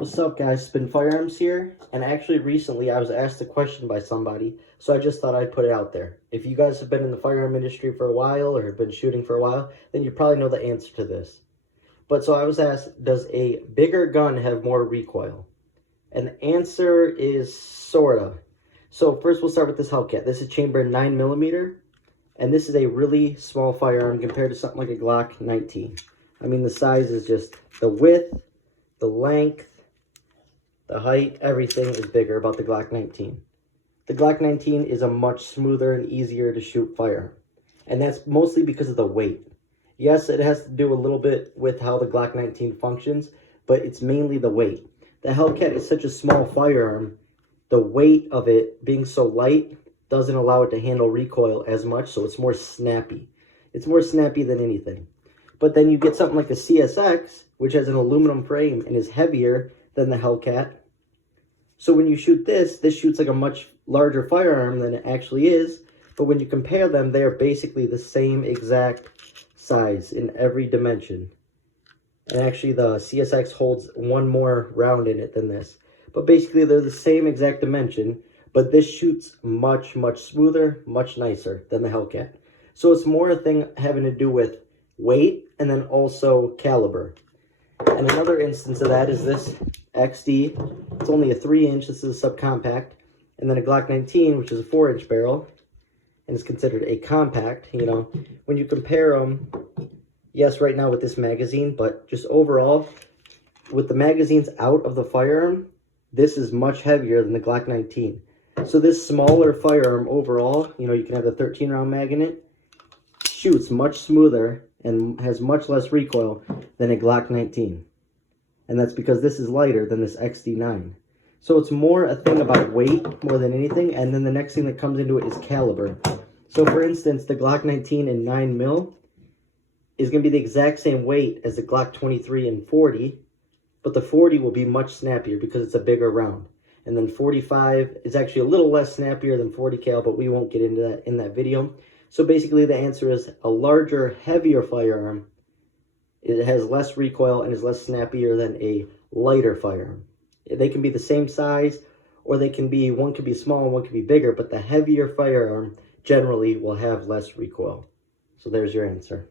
What's up, guys? It's been Firearms here, and actually recently I was asked a question by somebody, so I just thought I'd put it out there. If you guys have been in the firearm industry for a while or have been shooting for a while, then you probably know the answer to this. But so I was asked, does a bigger gun have more recoil? And the answer is sorta. So first we'll start with this Hellcat. This is chambered 9mm, and this is a really small firearm compared to something like a Glock 19. I mean, the size is just the width, the length, the height, everything is bigger about the Glock 19. The Glock 19 is a much smoother and easier to shoot firearm. And that's mostly because of the weight. Yes, it has to do a little bit with how the Glock 19 functions, but it's mainly the weight. The Hellcat is such a small firearm, the weight of it being so light doesn't allow it to handle recoil as much, so it's more snappy. It's more snappy than anything. But then you get something like a CSX, which has an aluminum frame and is heavier than the Hellcat. So when you shoot this shoots like a much larger firearm than it actually is. But when you compare them, they are basically the same exact size in every dimension. And actually the CSX holds one more round in it than this. But basically they're the same exact dimension, but this shoots much, much smoother, much nicer than the Hellcat. So it's more a thing having to do with weight and then also caliber. And another instance of that is this XD. It's only a 3-inch. This is a subcompact. And then a Glock 19, which is a 4-inch barrel, and is considered a compact. You know, when you compare them, yes, right now with this magazine, but just overall, with the magazines out of the firearm, this is much heavier than the Glock 19. So this smaller firearm overall, you know, you can have the 13-round mag in it, shoots much smoother and has much less recoil than a Glock 19. And that's because this is lighter than this XD9. So it's more a thing about weight more than anything, and then the next thing that comes into it is caliber. So for instance, the Glock 19 in 9mm is going to be the exact same weight as the Glock 23 in 40, but the 40 will be much snappier because it's a bigger round. And then 45 is actually a little less snappier than 40 cal, but we won't get into that in that video. So basically the answer is a larger, heavier firearm. It has less recoil and is less snappier than a lighter firearm. They can be the same size, or they can be, one can be small and one can be bigger, but the heavier firearm generally will have less recoil. So there's your answer.